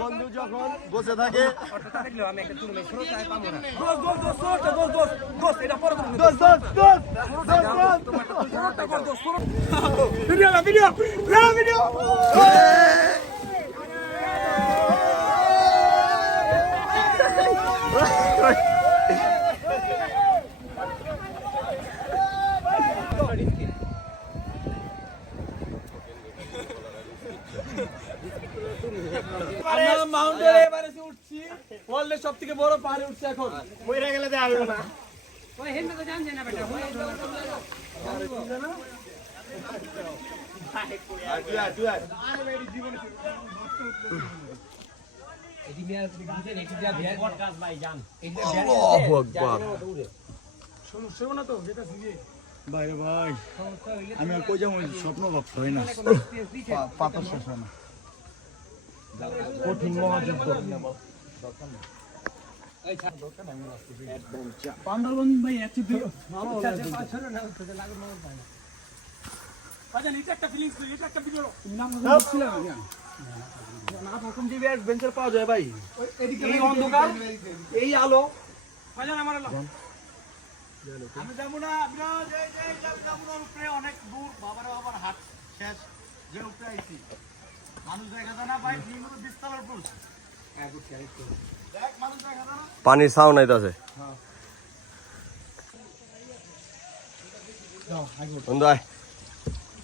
বন্ধু যখন বসে থাকে সব থেকে বড় পাহাড়ে উঠছে এখন মরে গেলে দেওয়া না বাইরে ভাই আমি আর কই যাবো স্বপ্ন ভক্ত হয় না পাথর শেষ হয় না কঠিন মহাযুদ্ধ পান্ডালগঞ্জ ভাই এত পাওয়া যায় ভাই এই অন্ধকার এই আলো আমি যাবো না উপরে অনেক দূর বাবার হাট শেষ যে উপরে আইছি মানুষ দেখা যায় না ভাই বিস্তার পুল পানির সাউন্ড আইতাছে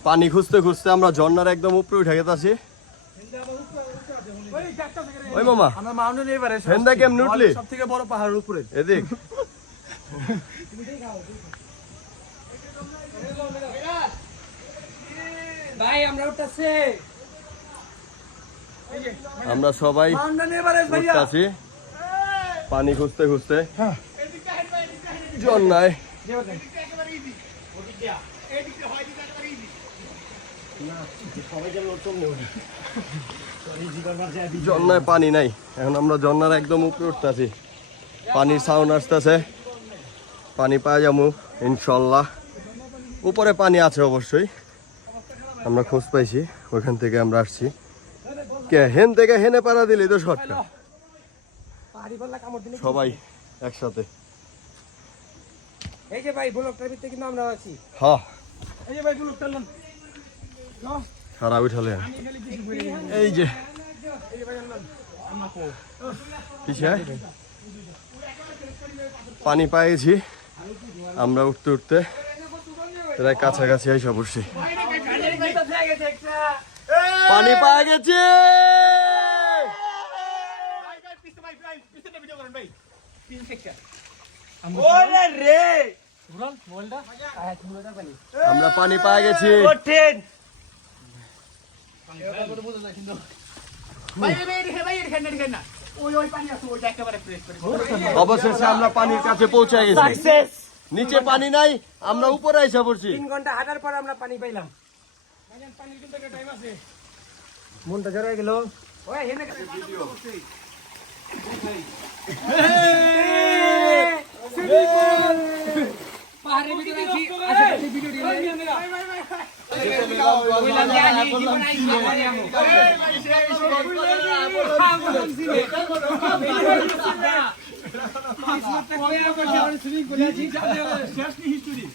পানি খুঁজতে খুঁজতে আমরা ঝর্ণার একদম উপরে উঠে গেছি ওই মামা আমরা মাউন্টেন এবারে হেন্দা কেমনে উঠলি সবথেকে বড় পাহাড়ের উপরে এদিক ভাই আমরা উঠতেছি আমরা সবাই উঠতেছি পানি খুঁজতে খুঁজতে ঝর্ণায় ঝর্ণায় পানি নাই এখন আমরা ঝর্ণার একদম উপরে উঠতেছি পানির সাউন্ড আসতেছে পানি পাওয়া যাবো ইনশাল্লাহ উপরে পানি আছে অবশ্যই আমরা খোঁজ পাইছি ওইখান থেকে আমরা আসছি হেন থেকে হেনে পাড়া দিলে তো শর্টকাট সবাই একসাথে এই যে ভাই ব্লকটার ভিতরে কিন্তু আমরা আছি হ্যাঁ এই যে ভাই ব্লকটা লন সারা উঠালে এই যে পানি পাইছি আমরা উঠতে উঠতে প্রায় কাছাকাছি এসে পড়ছি পানি পাওয়া গেছে আমরা পানি পাওয়া গেছি অবশেষে আমরা পানির কাছে পৌঁছে গেছি নিচে পানি নাই আমরা উপরে এসে পড়ছি 3 ঘন্টা হাঁটার পর আমরা পানি পাইলাম মনটা জড় হয়ে গেল পাহাড়ের ভিতরে আছি আশেপাশে ভিডিও দিয়ে